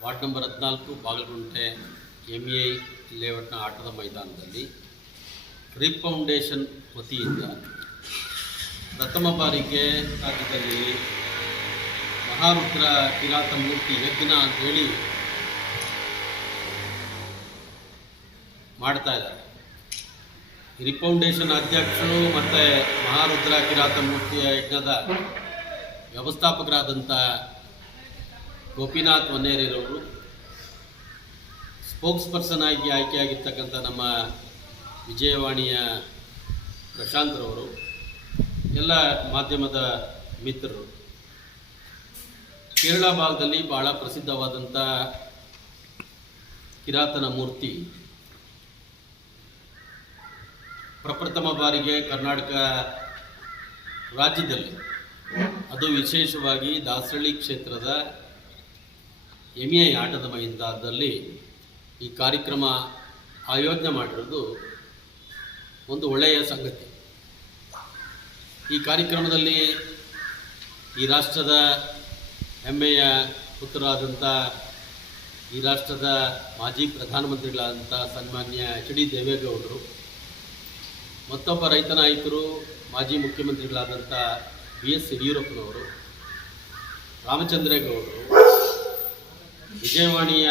Ward number ಹದಿನಾಲ್ಕು Bagalagunte M A ಲೇಔಟ್ನ ಆಟದ ಮೈದಾನದಲ್ಲಿ ಕ್ರಿಪ್ ಫೌಂಡೇಶನ್ ವತಿಯಿಂದ ಪ್ರಥಮ ಬಾರಿಗೆ ರಾಜ್ಯದಲ್ಲಿ ಮಹಾರುದ್ರ ಕಿರಾತ ಮೂರ್ತಿ ಯಜ್ಞ ಅಂತೇಳಿ ಮಾಡ್ತಾ ಇದ್ದಾರೆ. ಈ ಫೌಂಡೇಶನ್ ಅಧ್ಯಕ್ಷರು ಮತ್ತು ಮಹಾರುದ್ರ ಕಿರಾತ ಮೂರ್ತಿಯ ಯಜ್ಞದ ವ್ಯವಸ್ಥಾಪಕರಾದಂಥ ಗೋಪಿನಾಥ್ ವನ್ನೇರಿರವರು ಸ್ಪೋಕ್ಸ್ ಪರ್ಸನ್ ಆಗಿ ಆಯ್ಕೆಯಾಗಿರ್ತಕ್ಕಂಥ ನಮ್ಮ ವಿಜಯವಾಣಿಯ ಪ್ರಶಾಂತ್ರವರು ಎಲ್ಲ ಮಾಧ್ಯಮದ ಮಿತ್ರರು. ಕೇರಳ ಭಾಗದಲ್ಲಿ ಭಾಳ ಪ್ರಸಿದ್ಧವಾದಂಥ ಕಿರಾತನ ಮೂರ್ತಿ ಪ್ರಪ್ರಥಮ ಬಾರಿಗೆ ಕರ್ನಾಟಕ ರಾಜ್ಯದಲ್ಲಿ. ಅದು ವಿಶೇಷವಾಗಿ ದಾಸರಳ್ಳಿ ಕ್ಷೇತ್ರದ ಎ ಆಟದ ಮೈದಾನದಲ್ಲಿ ಈ ಕಾರ್ಯಕ್ರಮ ಆಯೋಜನೆ ಮಾಡಿರೋದು ಒಂದು ಒಳ್ಳೆಯ ಸಂಗತಿ. ಈ ಕಾರ್ಯಕ್ರಮದಲ್ಲಿ ಈ ರಾಷ್ಟ್ರದ ಹೆಮ್ಮೆಯ ಪುತ್ರರಾದಂಥ, ಈ ರಾಷ್ಟ್ರದ ಮಾಜಿ ಪ್ರಧಾನಮಂತ್ರಿಗಳಾದಂಥ ಸನ್ಮಾನ್ಯ ಎಚ್ ಡಿ ದೇವೇಗೌಡರು, ಮತ್ತೊಬ್ಬ ರೈತ ನಾಯಕರು, ಮಾಜಿ ಮುಖ್ಯಮಂತ್ರಿಗಳಾದಂಥ ಬಿ ಎಸ್ ಯಡಿಯೂರಪ್ಪನವರು, ರಾಮಚಂದ್ರೇಗೌಡರು ವಿಜಯವಾಣಿಯ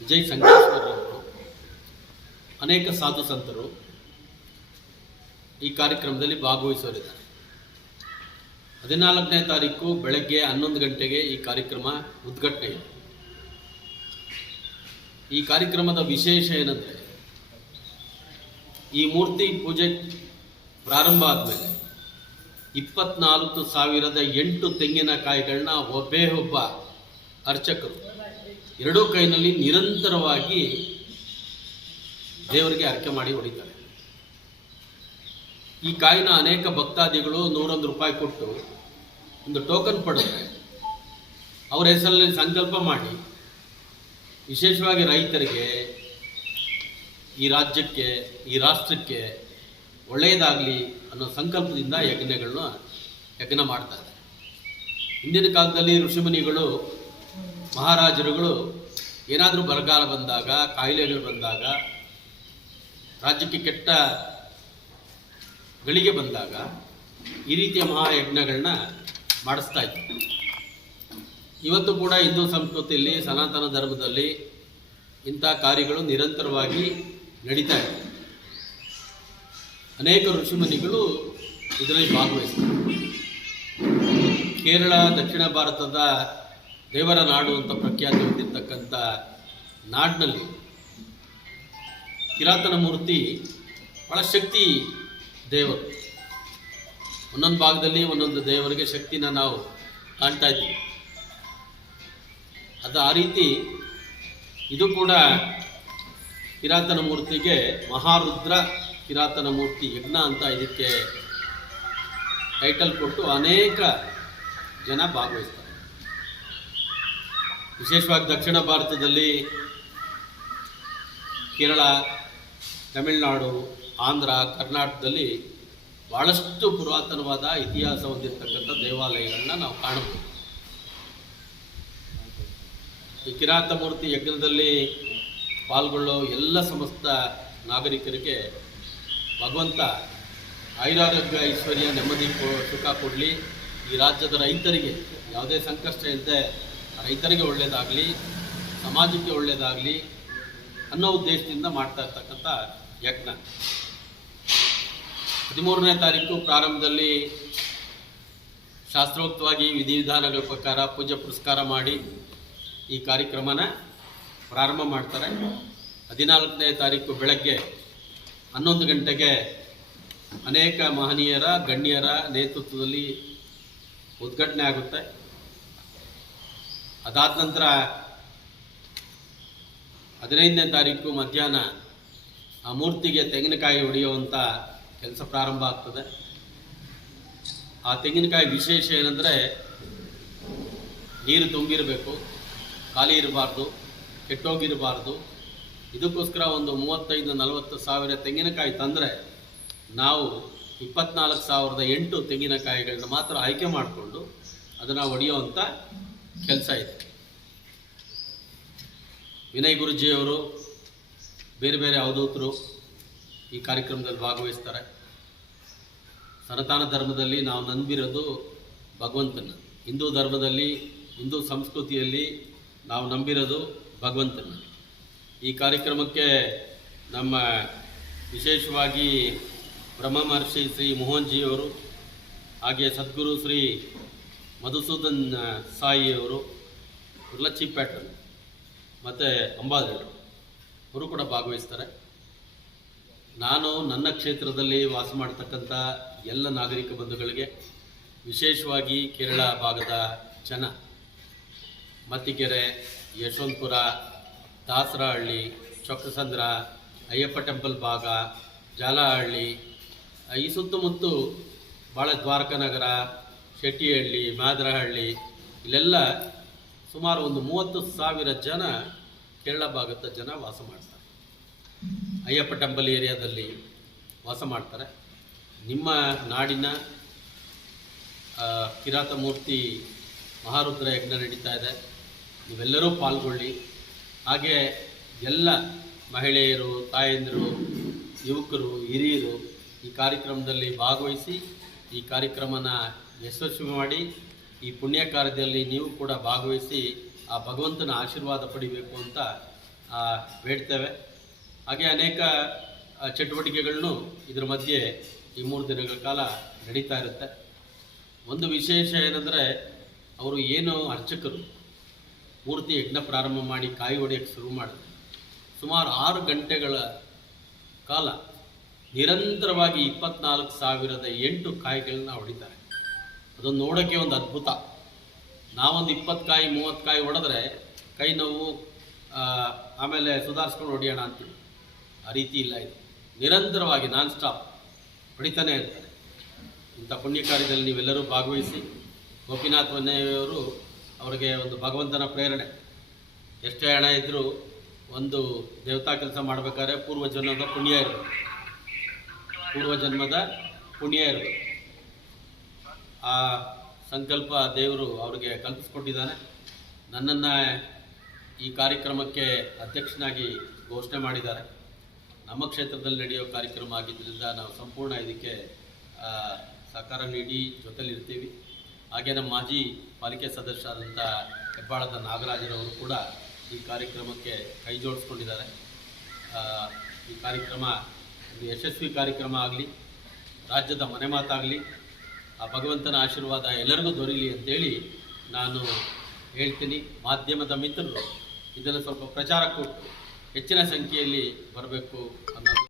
ವಿಜಯ್ ಸಂಕೇಶ್ವರವರು ಅನೇಕ ಸಾಧು ಸಂತರು ಈ ಕಾರ್ಯಕ್ರಮದಲ್ಲಿ ಭಾಗವಹಿಸಲಿದ್ದಾರೆ ಹದಿನಾಲ್ಕನೇ ತಾರೀಕು ಬೆಳಗ್ಗೆ ಹನ್ನೊಂದು ಗಂಟೆಗೆ ಈ ಕಾರ್ಯಕ್ರಮ ಉದ್ಘಾಟನೆ ಈ ಕಾರ್ಯಕ್ರಮದ ವಿಶೇಷ ಏನಂದರೆ, ಈ ಮೂರ್ತಿ ಪೂಜೆ ಪ್ರಾರಂಭ ಆದಮೇಲೆ ಇಪ್ಪತ್ನಾಲ್ಕು ಸಾವಿರದ ಎಂಟು ತೆಂಗಿನಕಾಯಿಗಳನ್ನ ಒಬ್ಬೇ ಒಬ್ಬ ಅರ್ಚಕರು. ಎರಡೂ ಕೈನಲ್ಲಿ ನಿರಂತರವಾಗಿ ದೇವರಿಗೆ ಅರ್ಕೆ ಮಾಡಿ ಹೊಡಿತಾರೆ. ಈ ಕಾಯಿನ ಅನೇಕ ಭಕ್ತಾದಿಗಳು ನೂರೊಂದು ರೂಪಾಯಿ ಕೊಟ್ಟು ಒಂದು ಟೋಕನ್ ಪಡೆದ್ರೆ ಅವರ ಹೆಸರಲ್ಲಿ ಸಂಕಲ್ಪ ಮಾಡಿ ವಿಶೇಷವಾಗಿ ರೈತರಿಗೆ ಈ ರಾಜ್ಯಕ್ಕೆ, ಈ ರಾಷ್ಟ್ರಕ್ಕೆ ಒಳ್ಳೆಯದಾಗಲಿ ಅನ್ನೋ ಸಂಕಲ್ಪದಿಂದ ಯಜ್ಞಗಳನ್ನ ಯಜ್ಞ ಮಾಡ್ತಾರೆ ಹಿಂದಿನ ಕಾಲದಲ್ಲಿ ಋಷಿಮುನಿಗಳು ಮಹಾರಾಜರುಗಳು ಏನಾದರೂ ಬರಗಾಲ ಬಂದಾಗ, ಕಾಯಿಲೆಗಳು ಬಂದಾಗ, ರಾಜ್ಯಕ್ಕೆ ಕೆಟ್ಟ ಗಳಿಗೆ ಬಂದಾಗ ಈ ರೀತಿಯ ಮಹಾಯಜ್ಞಗಳನ್ನ ಮಾಡಿಸ್ತಾ ಇದ್ರು. ಇವತ್ತು ಕೂಡ ಹಿಂದೂ ಸಂಸ್ಕೃತಿಯಲ್ಲಿ, ಸನಾತನ ಧರ್ಮದಲ್ಲಿ ಇಂಥ ಕಾರ್ಯಗಳು ನಿರಂತರವಾಗಿ ನಡೀತಾ ಇದೆ ಅನೇಕ ಋಷಿಮುನಿಗಳು ಇದರಲ್ಲಿ ಭಾಗವಹಿಸ್ತಾರೆ ಕೇರಳ, ದಕ್ಷಿಣ ಭಾರತದ ದೇವರ ನಾಡು ಅಂತ ಪ್ರಖ್ಯಾತಿ ಹೊಂದಿರತಕ್ಕಂಥ ನಾಡಿನಲ್ಲಿ ಕಿರಾತನ ಮೂರ್ತಿ ಬಹಳ ಶಕ್ತಿ ದೇವರು. ಒಂದೊಂದು ಭಾಗದಲ್ಲಿ ಒಂದೊಂದು ದೇವರಿಗೆ ಶಕ್ತಿನ ನಾವು ಕಾಣ್ತಾ ಇದ್ದೀವಿ. ಅದು ಆ ರೀತಿ ಇದು ಕೂಡ ಕಿರಾತನ ಮೂರ್ತಿಗೆ ಮಹಾರುದ್ರ ಕಿರಾತನ ಮೂರ್ತಿ ಯಜ್ಞ ಅಂತ ಇದಕ್ಕೆ ಟೈಟಲ್ ಕೊಟ್ಟು ಅನೇಕ ಜನ ಭಾಗವಹಿಸ್ತಾರೆ. ವಿಶೇಷವಾಗಿ ದಕ್ಷಿಣ ಭಾರತದಲ್ಲಿ ಕೇರಳ, ತಮಿಳುನಾಡು, ಆಂಧ್ರ, ಕರ್ನಾಟಕದಲ್ಲಿ ಭಾಳಷ್ಟು ಪುರಾತನವಾದ ಇತಿಹಾಸ ಹೊಂದಿರತಕ್ಕಂಥ ದೇವಾಲಯಗಳನ್ನ ನಾವು ಕಾಣಬಹುದು. ಈ ಕಿರಾತ ಮೂರ್ತಿ ಯಜ್ಞದಲ್ಲಿ ಪಾಲ್ಗೊಳ್ಳೋ ಎಲ್ಲ ಸಮಸ್ತ ನಾಗರಿಕರಿಗೆ ಭಗವಂತ ಐರಾರೋಗ್ಯ ಐಶ್ವರ್ಯ ನೆಮ್ಮದಿ ಸುಖ ಕೊಡಲಿ. ಈ ರಾಜ್ಯದ ರೈತರಿಗೆ ಯಾವುದೇ ಸಂಕಷ್ಟ ಇಲ್ಲದೆ ರೈತರಿಗೆ ಒಳ್ಳೆಯದಾಗಲಿ ಸಮಾಜಕ್ಕೆ ಒಳ್ಳೆಯದಾಗಲಿ ಅನ್ನೋ ಉದ್ದೇಶದಿಂದ ಮಾಡ್ತಾ ಇರ್ತಕ್ಕಂಥ ಯಜ್ಞ. ಹದಿಮೂರನೇ ತಾರೀಕು ಪ್ರಾರಂಭದಲ್ಲಿ ಶಾಸ್ತ್ರೋಕ್ತವಾಗಿ ವಿಧಿವಿಧಾನಗಳ ಪ್ರಕಾರ ಪೂಜೆ ಪುರಸ್ಕಾರ ಮಾಡಿ ಈ ಕಾರ್ಯಕ್ರಮನ ಪ್ರಾರಂಭ ಮಾಡ್ತಾರೆ. ಹದಿನಾಲ್ಕನೇ ತಾರೀಕು ಬೆಳಗ್ಗೆ ಹನ್ನೊಂದು ಗಂಟೆಗೆ ಅನೇಕ ಮಹನೀಯರ, ಗಣ್ಯರ ನೇತೃತ್ವದಲ್ಲಿ ಉದ್ಘಾಟನೆ ಆಗುತ್ತೆ. ಅದಾದ ನಂತರ ಹದಿನೈದನೇ ತಾರೀಕು ಮಧ್ಯಾಹ್ನ ಆ ಮೂರ್ತಿಗೆ ತೆಂಗಿನಕಾಯಿ ಹೊಡೆಯುವಂಥ ಕೆಲಸ ಪ್ರಾರಂಭ ಆಗ್ತದೆ. ಆ ತೆಂಗಿನಕಾಯಿ ವಿಶೇಷ ಏನಂದರೆ ನೀರು ತುಂಬಿರಬೇಕು, ಖಾಲಿ ಇರಬಾರ್ದು, ಕೆಟ್ಟೋಗಿರಬಾರ್ದು. ಇದಕ್ಕೋಸ್ಕರ ಒಂದು ಮೂವತ್ತೈದು ನಲವತ್ತು ಸಾವಿರ ತೆಂಗಿನಕಾಯಿ ತಂದರೆ ನಾವು ಇಪ್ಪತ್ನಾಲ್ಕು ಸಾವಿರದ ಎಂಟು ತೆಂಗಿನಕಾಯಿಗಳನ್ನ ಮಾತ್ರ ಆಯ್ಕೆ ಮಾಡಿಕೊಂಡು ಅದನ್ನು ಹೊಡೆಯುವಂಥ ಕೆಲಸ ಇದೆ ವಿನಯ್ ಗುರುಜಿಯವರು ಬೇರೆ ಬೇರೆ ಅವಧೂತರು ಈ ಕಾರ್ಯಕ್ರಮದಲ್ಲಿ ಭಾಗವಹಿಸ್ತಾರೆ. ಸನಾತನ ಧರ್ಮದಲ್ಲಿ ನಾವು ನಂಬಿರೋದು ಭಗವಂತನ. ಹಿಂದೂ ಧರ್ಮದಲ್ಲಿ, ಹಿಂದೂ ಸಂಸ್ಕೃತಿಯಲ್ಲಿ ನಾವು ನಂಬಿರೋದು ಭಗವಂತನ. ಈ ಕಾರ್ಯಕ್ರಮಕ್ಕೆ ನಮ್ಮ ವಿಶೇಷವಾಗಿ ಬ್ರಹ್ಮ ಮಹರ್ಷಿ ಶ್ರೀ ಮೋಹನ್ಜಿಯವರು ಹಾಗೆ ಸದ್ಗುರು ಶ್ರೀ ಮಧುಸೂದನ್ ಸಾಯಿಯವರು ಚೀಫ್ ಪ್ಯಾಟರ್ನ್ ಮತ್ತು ಅಂಬಾದೇವರು ಅವರು ಕೂಡ ಭಾಗವಹಿಸ್ತಾರೆ. ನಾನು ನನ್ನ ಕ್ಷೇತ್ರದಲ್ಲಿ ವಾಸ ಮಾಡ್ತಕ್ಕಂಥ ಎಲ್ಲ ನಾಗರಿಕ ಬಂಧುಗಳಿಗೆ ವಿಶೇಷವಾಗಿ ಕೇರಳ ಭಾಗದ ಜನ ಮತ್ತಿಕೆರೆ ಯಶವಂತಪುರ, ದಾಸರಹಳ್ಳಿ ಚೊಕ್ಕಸಂದ್ರ ಅಯ್ಯಪ್ಪ ಟೆಂಪಲ್ ಭಾಗ, ಜಾಲಹಳ್ಳಿ, ಈ ಸುತ್ತಮುತ್ತ ಭಾಳ ದ್ವಾರಕನಗರ ಶೆಟ್ಟಿಹಳ್ಳಿ, ಮಾದರಹಳ್ಳಿ, ಇಲ್ಲೆಲ್ಲ ಸುಮಾರು ಒಂದು ಮೂವತ್ತು ಸಾವಿರ ಜನ ಕೇರಳ ಭಾಗದ ಜನ ವಾಸ ಮಾಡ್ತಾರೆ. ಅಯ್ಯಪ್ಪ ಟೆಂಪಲ್ ಏರಿಯಾದಲ್ಲಿ ವಾಸ ಮಾಡ್ತಾರೆ. ನಿಮ್ಮ ನಾಡಿನ ಕಿರಾತ ಮೂರ್ತಿ ಮಹಾರುದ್ರ ಯಜ್ಞ ನಡೀತಾ ಇದೆ. ನೀವೆಲ್ಲರೂ ಪಾಲ್ಗೊಳ್ಳಿ. ಹಾಗೆ ಎಲ್ಲ ಮಹಿಳೆಯರು, ತಾಯಂದಿರು, ಯುವಕರು, ಹಿರಿಯರು ಈ ಕಾರ್ಯಕ್ರಮದಲ್ಲಿ ಭಾಗವಹಿಸಿ ಈ ಕಾರ್ಯಕ್ರಮನ ಯಶಸ್ವಿ ಮಾಡಿ ಈ ಪುಣ್ಯ ಕಾರ್ಯದಲ್ಲಿ ನೀವು ಕೂಡ ಭಾಗವಹಿಸಿ ಆ ಭಗವಂತನ ಆಶೀರ್ವಾದ ಪಡಿಬೇಕು ಅಂತ ಬೇಡ್ತೇವೆ. ಹಾಗೆ ಅನೇಕ ಚಟುವಟಿಕೆಗಳನ್ನು ಇದರ ಮಧ್ಯೆ ಈ ಮೂರು ದಿನಗಳ ಕಾಲ ನಡೀತಾ ಇರುತ್ತೆ. ಒಂದು ವಿಶೇಷ ಏನಂದರೆ, ಅವರು ಏನು ಅರ್ಚಕರು, ಪೂರ್ತಿ ಯಜ್ಞ ಪ್ರಾರಂಭ ಮಾಡಿ ಕಾಯಿ ಹೊಡೆಯೋಕ್ಕೆ ಶುರು ಮಾಡಿದ್ರು. ಸುಮಾರು ಆರು ಗಂಟೆಗಳ ಕಾಲ ನಿರಂತರವಾಗಿ ಇಪ್ಪತ್ನಾಲ್ಕು ಸಾವಿರದ ಎಂಟು ಕಾಯಿಗಳನ್ನ ಹೊಡಿತಾರೆ. ಅದನ್ನು ನೋಡೋಕ್ಕೆ ಒಂದು ಅದ್ಭುತ. ನಾವೊಂದು ಇಪ್ಪತ್ತು ಕಾಯಿ, ಮೂವತ್ತು ಕಾಯಿ ಹೊಡೆದ್ರೆ ಕೈ ನೋವು ಆಮೇಲೆ ಸುಧಾರಿಸ್ಕೊಂಡು ಹೊಡಿಯೋಣ ಅಂತೀವಿ. ಆ ರೀತಿ ಇಲ್ಲ ಇದು. ನಿರಂತರವಾಗಿ ನಾನ್ ಸ್ಟಾಪ್ ಹೊಡಿತಾನೆ ಇರ್ತಾರೆ. ಇಂಥ ಪುಣ್ಯ ಕಾರ್ಯದಲ್ಲಿ ನೀವೆಲ್ಲರೂ ಭಾಗವಹಿಸಿ ಗೋಪಿನಾಥ್ ವನ್ಯವರು ಅವರಿಗೆ ಒಂದು ಭಗವಂತನ ಪ್ರೇರಣೆ. ಎಷ್ಟೇ ಹಣ ಇದ್ದರೂ ಒಂದು ದೇವತಾ ಕೆಲಸ ಮಾಡಬೇಕಾದ್ರೆ ಪೂರ್ವಜನ್ಮದ ಪುಣ್ಯ ಇರಬೇಕು. ಪೂರ್ವಜನ್ಮದ ಪುಣ್ಯ ಇರಬೇಕು. ಆ ಸಂಕಲ್ಪ ದೇವರು ಅವರಿಗೆ ಕಲ್ಪಿಸ್ಕೊಟ್ಟಿದ್ದಾನೆ. ನನ್ನನ್ನು ಈ ಕಾರ್ಯಕ್ರಮಕ್ಕೆ ಅಧ್ಯಕ್ಷನಾಗಿ ಘೋಷಣೆ ಮಾಡಿದ್ದಾರೆ. ನಮ್ಮ ಕ್ಷೇತ್ರದಲ್ಲಿ ನಡೆಯೋ ಕಾರ್ಯಕ್ರಮ ಆಗಿದ್ದರಿಂದ ನಾವು ಸಂಪೂರ್ಣ ಇದಕ್ಕೆ ಸಹಕಾರ ನೀಡಿ ಜೊತೆಲಿರ್ತೀವಿ ಹಾಗೆ ನಮ್ಮ ಮಾಜಿ ಪಾಲಿಕೆ ಸದಸ್ಯರಾದಂಥ ಹೆಬ್ಬಾಳದ ನಾಗರಾಜರವರು ಕೂಡ ಈ ಕಾರ್ಯಕ್ರಮಕ್ಕೆ ಕೈ ಜೋಡಿಸ್ಕೊಂಡಿದ್ದಾರೆ. ಈ ಕಾರ್ಯಕ್ರಮ ಒಂದು ಯಶಸ್ವಿ ಕಾರ್ಯಕ್ರಮ ಆಗಲಿ, ರಾಜ್ಯದ ಮನೆ ಮಾತಾಗಲಿ ಆ ಭಗವಂತನ ಆಶೀರ್ವಾದ ಎಲ್ಲರಿಗೂ ದೊರೀಲಿ ಅಂತೇಳಿ ನಾನು ಹೇಳ್ತೀನಿ. ಮಾಧ್ಯಮದ ಮಿತ್ರರು ಇದನ್ನು ಸ್ವಲ್ಪ ಪ್ರಚಾರ ಕೊಟ್ಟು ಹೆಚ್ಚಿನ ಸಂಖ್ಯೆಯಲ್ಲಿ ಬರಬೇಕು ಅನ್ನೋದು